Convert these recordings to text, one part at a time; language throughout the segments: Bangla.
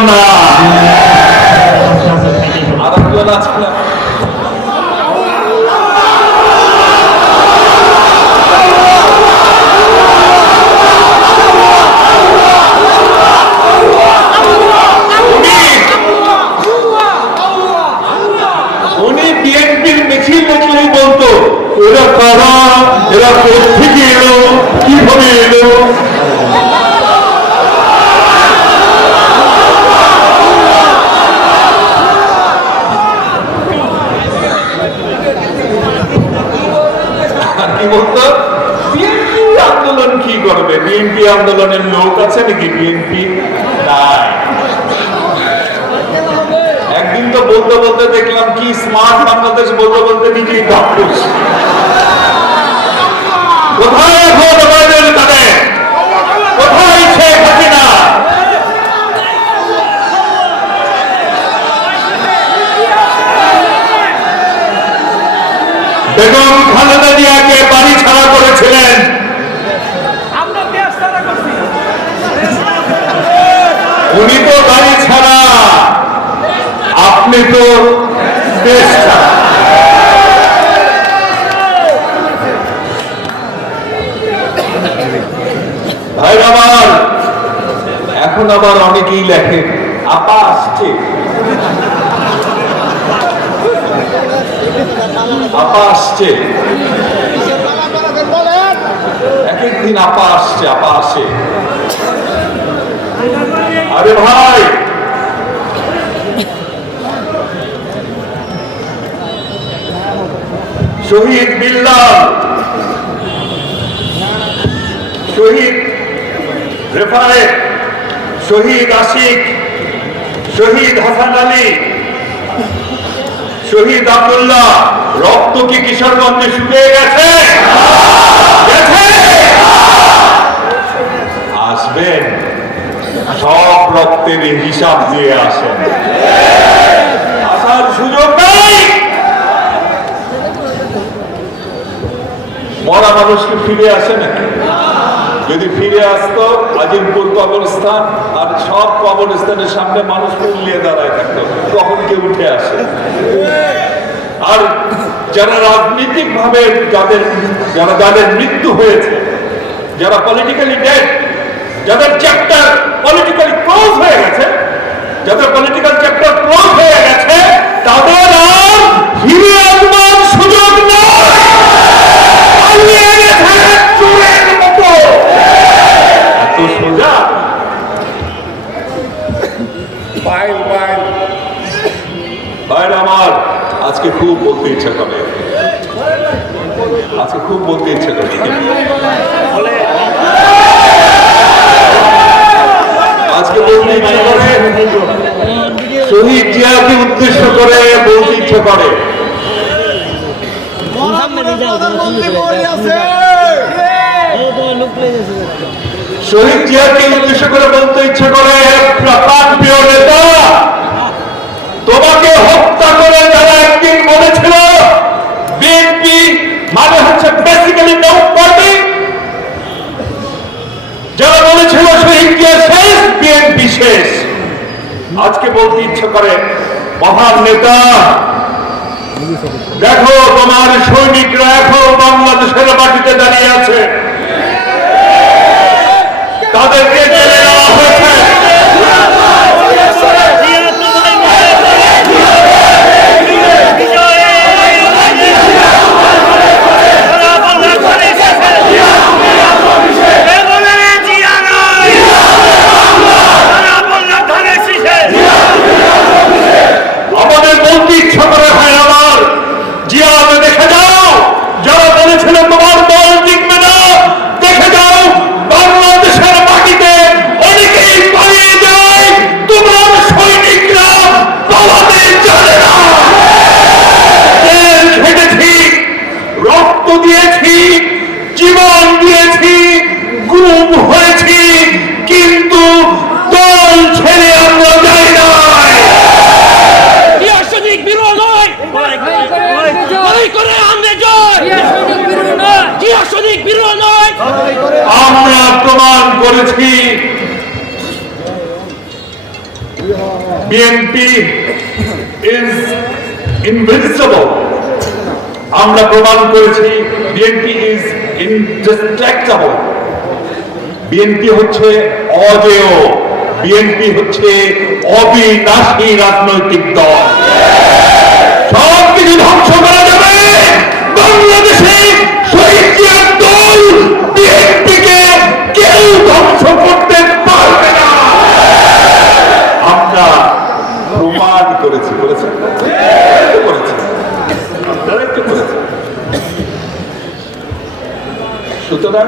না। ওরা কারা? এরা কোথেকে এলো? কীভাবে এলো আর কি বলতো বিএনপি আন্দোলন কি করবে বিএনপি আন্দোলনের আছে নাকি বিএনপি নাই। একদিন তো বলতে বলতে দেখলাম কি স্মার্ট বাংলাদেশ বলতে বলতে নিজেই কোথায় ওবায়দুল কাদের কোথায় শেখ হাসিনা বেগম খালেদা জিয়াকে বাড়ি ছাড়া করেছিলেন আমরা দেশ ছাড়া করছি উনি তো বাড়ি ছাড়া আপনি তো দেশ ভাই আমার এখন আবার অনেকেই লেখেন আপা আসছে। আপা আসছে। এক একদিন আপা আসছে, আপা আসে। আরে ভাই! শহীদ বিল্লাল শহীদ রেফায়েত শহীদ আশিক। শহীদ হাসান আলী। শহীদ আব্দুল্লাহ। রক্ত কি কিশোরগঞ্জে শুকিয়ে গেছে? আসবেন। সব রক্তের হিসাব দিয়ে আসেন। আসার সুযোগ নাই। মরা মানুষকে ফিরে আসে নাকি যদি ফিরে আসতো, আজিমপুর কবরস্থান, আর সব কবরস্থানের সামনে মানুষ পুলিয়ে দাঁড়ায় থাকতো, তখন কেউ উঠে আসে আর যারা রাজনৈতিক ভাবে যাদের, যারা যাদের মৃত্যু হয়েছে, যারা পলিটিক্যালি ডেড যাদের চ্যাপ্টার পলিটিক্যালি ক্লোজ হয়ে গেছে, যাদের পলিটিক্যাল চ্যাপ্টার ক্লোজ হয়ে গেছে, তাদের আর ফিরে আসবার সুযোগ নয় পালিয়ে গেছে চোরের মতো এত সোজা ভাইরা আমার। আজকে খুব বলতে ইচ্ছা করে। আজকে খুব বলতে ইচ্ছা করে। আজকে বলতে ইচ্ছা করে, শহীদ জিয়াকে উদ্দেশ্য করে বলতে ইচ্ছা করে। শহীদ জিয়াকে উদ্দেশ্য করে বলতে ইচ্ছা করে প্রাণ প্রিয় নেতা, তোমাকে হত্যা ইচ্ছা করে। মহান নেতা দেখো তোমার সৈনিকরা এখন বাংলাদেশের মাটিতে দাঁড়িয়ে আছে। তাদেরকে জেলে নেওয়া হয়েছে আমাদের বলতে ইচ্ছা করে হয় আমার জিয়াকে দেখে যাও যারা বলেছিল তোমার দল টিকবে না দেখে যাও বাংলাদেশের মাটিতে অনেকেই পালিয়ে যায় তোমার সৈনিকরা পালাতে জানে না তেল খেটেছি রক্ত দিয়েছি জীবন দিয়েছি গুম হয়েছি কিন্তু দল ছেড়ে আমরা যাই নাই ইয়াসনিক বিরোধ নয় লড়াই করে আমরা জয় ইয়াসনিক বিরোধ নয় আমরা প্রমাণ করেছি বিএনপি ইজ ইনভিজিবল প্রমাণ করেছি বিএনপি ইজ ইনডিস্ট্রাক্টেবল বিএনপি হচ্ছে অজেয় বিএনপি হচ্ছে অবিনাশী রাজনৈতিক দল। সব কিছু ধ্বংস করা যাবে। বাংলাদেশে শহীদ দল বিএনপিকে কেউ ধ্বংস করতে পারবে না। আমরা প্রমাণ করেছি করেছি আপনারা একটু করেছেন সুতরাং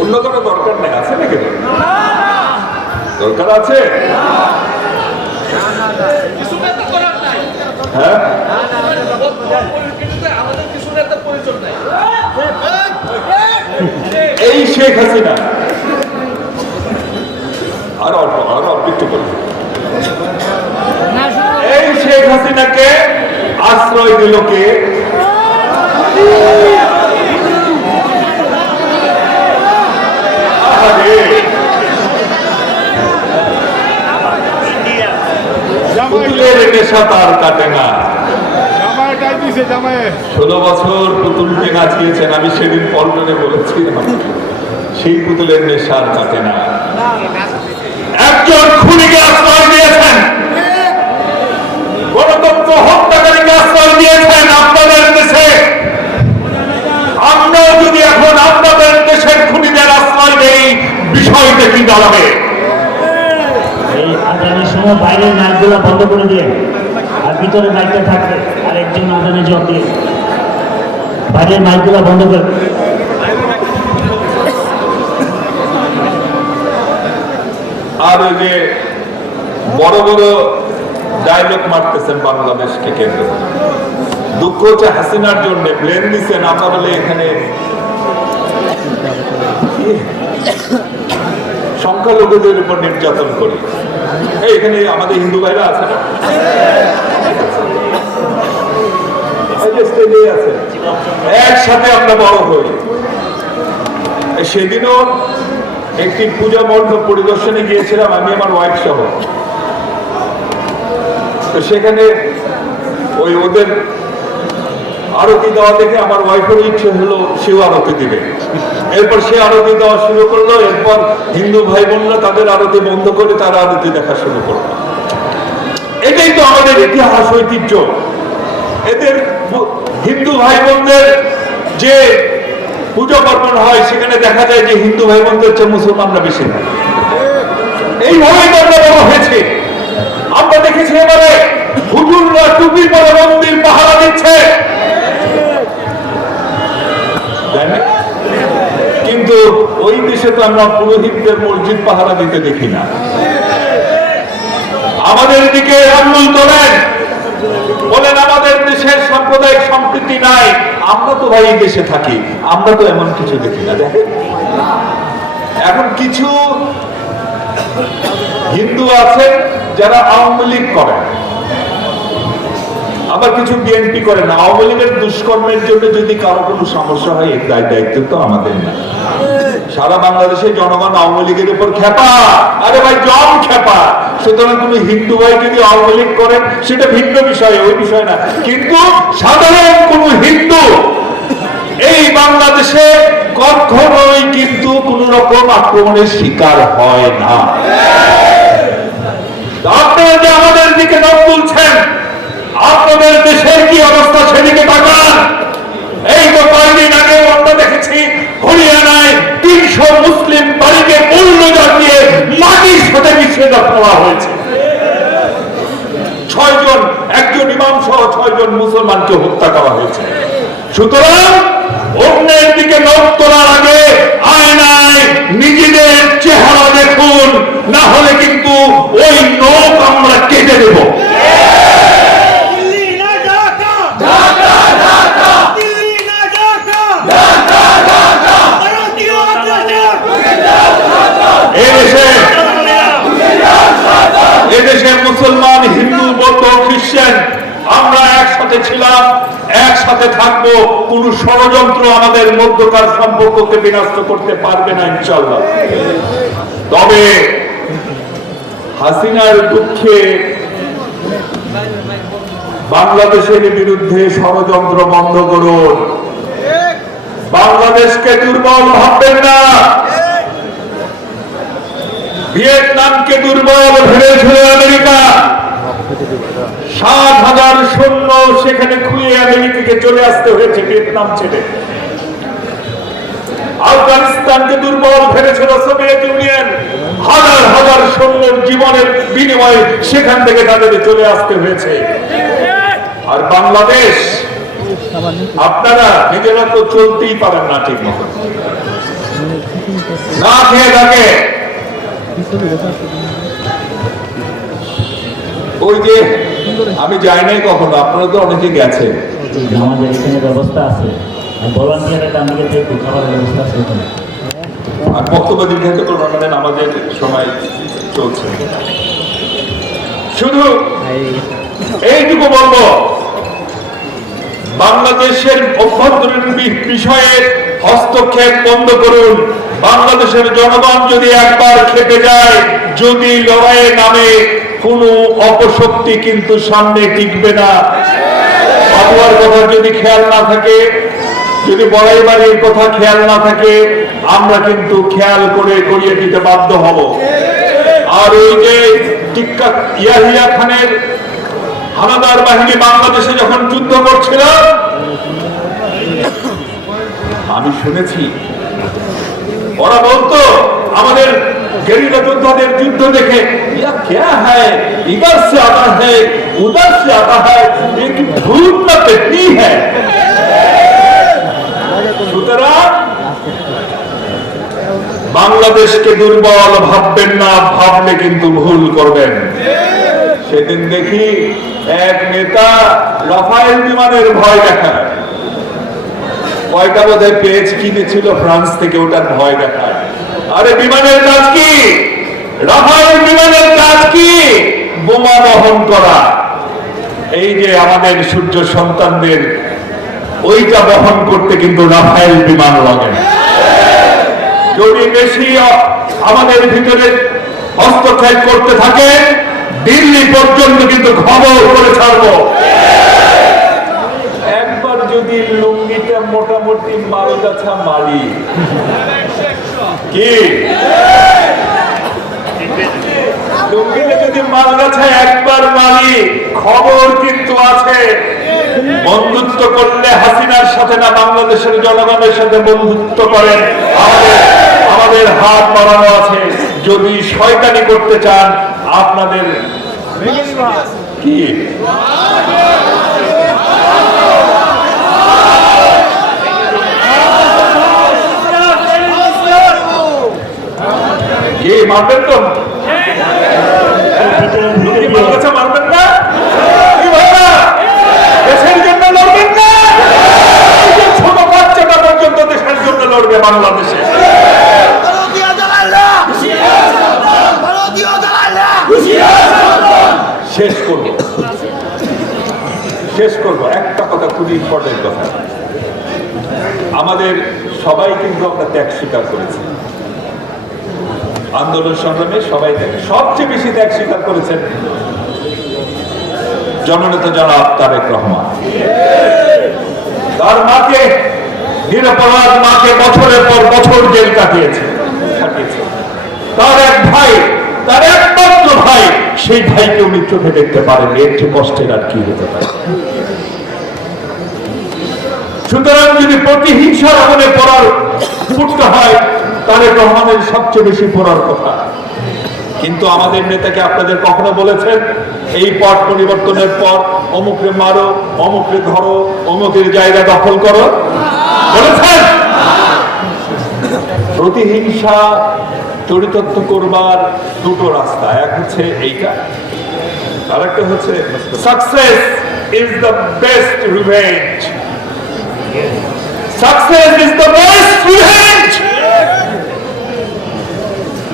অন্য কোনো দরকার নেই, আছে নাকি? দরকার আছে? হ্যাঁ? এই শেখ হাসিনা। আর অল্প আর অল্প একটু করুন এই শেখ হাসিনাকে আশ্রয় দিল কে? নেশা তার কাটে না। জামাই টাই দিছে জামাই। ষোলো বছর পুতুল আমি সেদিন পল্টনে বলেছিলাম সেই পুতুলের নেশার কাটে না। একজন খুনিকে আশ্রয় দিয়েছেন। গণতন্ত্র হত্যাকারীকে আশ্রয় দিয়েছেন আপনাদের দেশে আমরাও যদি এখন আপনাদের দেশের খুনিদের আশ্রয় দেই এই আদানের সময় বাইরের নাচগুলো বন্ধ করে দিয়ে আর ভিতরে মাইকটা থাকবে আর একজন জব দিয়ে। বাইরের মাইকগুলো বন্ধ করে আর ওই যে বড় বড় ডায়লগ মারতেছেন বাংলাদেশকে কেন্দ্র দুঃখ হচ্ছে হাসিনার জন্য ব্লেন দিচ্ছেন আমরা বলে এখানে সংখ্যালঘুদের উপর নির্যাতন করি। এখানে আমাদের হিন্দু ভাইরা আছে না। একসাথে আমরা বড় হই। সেদিনও একটি পূজা মণ্ডপ পরিদর্শনে গিয়েছিলাম, আমি, আমার ওয়াইফ সহ। তো সেখানে ওই ওদের আরতি দেওয়া দেখে আমার ওয়াইফের ইচ্ছে হলো সেও আরতি দিবে। এরপর সে আরতি দেওয়া শুরু করল, এরপর হিন্দু ভাই বোনরা তাদের আরতি বন্ধ করে তারা আরতি দেখা শুরু করল। এটাই তো আমাদের ইতিহাস, ঐতিহ্য। এদের হিন্দু ভাই বোনদের যে পুজো পার্বণ হয়, সেখানে দেখা যায় যে হিন্দু ভাই বোনদের চেয়ে মুসলমানরা বেশি এইভাবেই তো আমরা বড় হয়েছে। আমরা দেখেছি এবারে হুজুররা টুপি পরে মন্দির পাহারা দিচ্ছে। কিন্তু ওই দেশে তো আমরা পুরোহিতদের মসজিদ পাহারা দিতে দেখি না। আমাদের দিকে আঙ্গুল তোলেন। বলেন, আমাদের দেশের সাম্প্রদায়িক সম্প্রীতি নাই। আমরা তো ভাই দেশে থাকি। আমরা তো এমন কিছু দেখি না, দেখেন। এখন কিছু হিন্দু আছেন যারা আওয়ামী লীগ করেন আবার কিছু বিএনপি করেন না। আওয়ামী লীগের দুষ্কর্মের জন্য যদি কারও কোনো সমস্যা হয়, এর দায় দায়িত্ব তো আমাদের না। সারা বাংলাদেশের জনগণ আওয়ামী লীগের উপর খেপা। আরে ভাই জম খেপা। সুতরাং কোন হিন্দু ভাই যদি আওয়ামী লীগ করেন, সেটা ভিন্ন বিষয়, ওই বিষয় না। কিন্তু সাধারণ কোন হিন্দু এই বাংলাদেশে কখনোই কিন্তু কোন রকম আক্রমণের শিকার হয় না। আপনারা যে আমাদের দিকে নাম তুলছেন, আপনাদের দেশের কি অবস্থা সেদিকে তাকান। এই তো কয়েকদিন আগে আমরা দেখেছি, হরিয়ানায় তিনশো মুসলিম বাড়িকে মূল্য জানিয়ে মাটির সাথে মিশিয়ে দেওয়া হয়েছে। ছয়জন, একজন ইমাম সহ ছয়জন মুসলমানকে হত্যা করা হয়েছে। সুতরাং অন্যের দিকে নখ তোলার আগে আয়নায় নিজেদের চেহারা দেখুন, না হলে কিন্তু ওই নখ আমরা কেটে দেব দিল্লি না ঢাকা ঢাকা ঢাকা দিল্লি না ঢাকা ঢাকা ঢাকা ভারতীয় অত্যাচার এদেশে এদেশে মুসলমান, হিন্দু, বৌদ্ধ, খ্রিস্টান, আমরা একসাথে ছিলাম, একসাথে থাকব, কোন ষড়যন্ত্র আমাদের মধ্যকার সম্পর্ককে বিনষ্ট করতে পারবে না ইনশাল্লাহ তবে হাসিনার দুঃখে বাংলাদেশের বিরুদ্ধে ষড়যন্ত্র বন্ধ করুন। বাংলাদেশকে দুর্বল ভাববেন না। ভিয়েতনামকে দুর্বল ভেবেছিল আমেরিকা। সাত হাজার সৈন্য সেখানে খুঁয়ে আমেরিকাকে চলে আসতে হয়েছে ভিয়েতনাম ছেড়ে। আফগানিস্তানকে দুর্বল ভেবেছিল সোভিয়েত ইউনিয়ন। হাজার হাজার সৈন্যের জীবনের বিনিময়ে সেখান থেকে তাদের চলে আসতে হয়েছে। আর বাংলাদেশ, আপনারা নিজেরা তো চলতেই পারেন না ঠিক মতো না খেয়ে থাকে। ওই যে আমি যাই নাই কখনো আপনারা তো অনেকে গেছেন। আমাদের এখানে ব্যবস্থা আছে। আর ভলান্টিয়ারের ডান দিকে থেকে খাবারের ব্যবস্থা আছে আর বক্তব্য দীর্ঘায়িত আমাদের সময় চলছে। শুধু এইটুকু বলব বাংলাদেশের অভ্যন্তরীণ বিষয়ে হস্তক্ষেপ বন্ধ করুন। বাংলাদেশের জনগণ যদি একবার খেপে যায়, যদি লড়াইয়ে নামে, কোনো অপশক্তি কিন্তু সামনে টিকবে না। আবহাওয়ার কথা যদি খেয়াল না থাকে, যদি বড়াই বাড়ির কথা খেয়াল না থাকে, আমরা কিন্তু খেয়াল করে করিয়ে দিতে বাধ্য হব। আর ওই যে ইয়াহিয়া খানের হানাদার বাহিনী বাংলাদেশে যখন যুদ্ধ করছিল, আমি শুনেছি ওরা বলতো, আমাদের গেরিলা যোদ্ধাদের যুদ্ধ দেখে বাংলাদেশকে দুর্বল ভাববেন না, ভাবলে কিন্তু ভুল করবেন। সেদিন দেখি এক নেতা রাফায়েল বিমানের ভয় দেখায়। কয়টা বোধহয় পেজ কিনেছিল ফ্রান্স থেকে ওটার ভয় দেখায়। আরে বিমানের কাজ কি? রাফায়েল বিমানের কাজ কি? বোমা বহন করা। এই যে আমাদের সূর্য সন্তানদের, ওইটা বহন করতে কিন্তু রাফায়েল বিমান লাগে। যদি বেশি আমাদের ভিতরে হস্তক্ষেপ করতে থাকে, দিল্লি পর্যন্ত কিন্তু খবর করে ছাড়বো। একবার যদি মোটামুটি মারো গাছা মারি কি? যদি একবার মারি খবর কিন্তু আছে। বন্ধুত্ব করলে হাসিনার সাথে না বাংলাদেশের জনগণের সাথে বন্ধুত্ব করেন। আমাদের আমাদের হাত বাড়ানো আছে। যদি শয়তানি করতে চান, আপনাদের কি? কি মারবেন তো? মারবেন না। কি ভাইরা দেশের জন্য লড়বেন না। ছোট বাচ্চাটা পর্যন্ত দেশের জন্য লড়বে বাংলাদেশে। শেষ করব। শেষ করব। একটা কথা খুবই ইম্পর্টেন্ট কথা। আমাদের সবাই কিন্তু আমরা ত্যাগ স্বীকার করেছি। আন্দোলন সংগ্রামে সবাই ত্যাগ, সবচেয়ে বেশি ত্যাগ স্বীকার করেছেন জননেতা জনাব তারেক রহমান। তার মাকে, নিরপরাধ মাকে বছরের পর বছর জেল কাটিয়েছে। কাটিয়েছে। তার এক ভাই, তার একমাত্র ভাই, সেই ভাইকে উনি চোখে দেখতে পারেন এর চেয়ে কষ্টের আর কি হতে পারে। সুতরাং যদি প্রতিহিংসার আগুনে পড়ার ফুটতে হয় তারেক রহমানের সবচেয়ে বেশি পড়ার কথা। কিন্তু আমাদের নেতাকে আপনাদের কখনো বলেছেন, এই পট পরিবর্তনের পর অমুকরে মারো অমুকরে ধরো, অমুকের জায়গা দখল করো। বলেছেন? প্রতিহিংসা, চরিতার্থ করবার দুটো রাস্তা, এক হচ্ছে এইটা, আর একটা হচ্ছে success is the best revenge success is the best revenge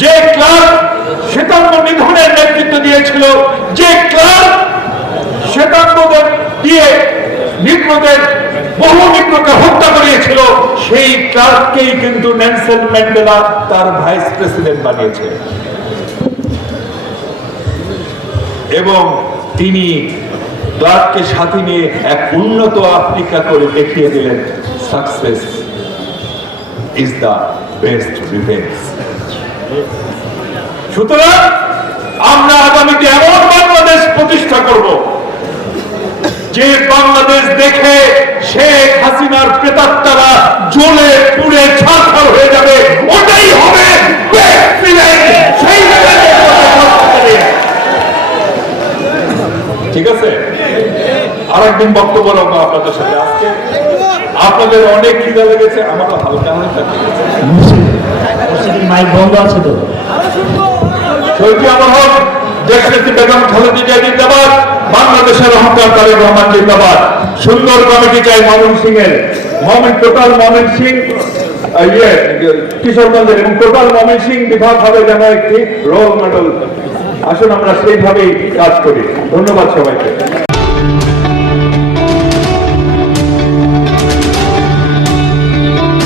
যে ক্লাব শ্বেতাঙ্গ নিধনের নেতৃত্ব দিয়েছিল, যে ক্লাব শ্বেতাঙ্গদের দিয়ে নিগ্রদের বহু নিগ্রকে হত্যা করিয়েছিল, সেই ক্লাবকেই কিন্তু নেলসন ম্যান্ডেলা তার ভাইস প্রেসিডেন্ট বানিয়েছে। এবং তিনি ক্লার্ককে সাথে নিয়ে এক উন্নত আফ্রিকা করে দেখিয়ে দিলেন, success is the best defence সুতরাং আমরা আগামীতে এমন বাংলাদেশ প্রতিষ্ঠা করব যে বাংলাদেশ দেখে শেখ হাসিনার প্রেতাত্মারা জ্বলে পুড়ে ছাড়খাড় হয়ে যাবে, ওটাই হবে। ঠিক আছে? আরেকদিন বক্তব্য রাখব আপনাদের সাথে আজকে। আপনাদের অনেক খিদা লেগেছে, আমারও হালকা হালকা লেগেছে। মাইক বন্ধ আছে তো। শহীদ আমার বেগম জিয়া জিন্দাবাদ, বাংলাদেশের অহংকার রহমান জিন্দাবাদ। সুন্দর কমিটি চাই সিং এর টোটাল মমিন সিং ইয়ে কিশোরগঞ্জের, এবং টোটাল মমিন সিং বিভাগ হবে যেন একটি রোল মডেল আসুন আমরা সেইভাবেই কাজ করি। ধন্যবাদ সবাইকে।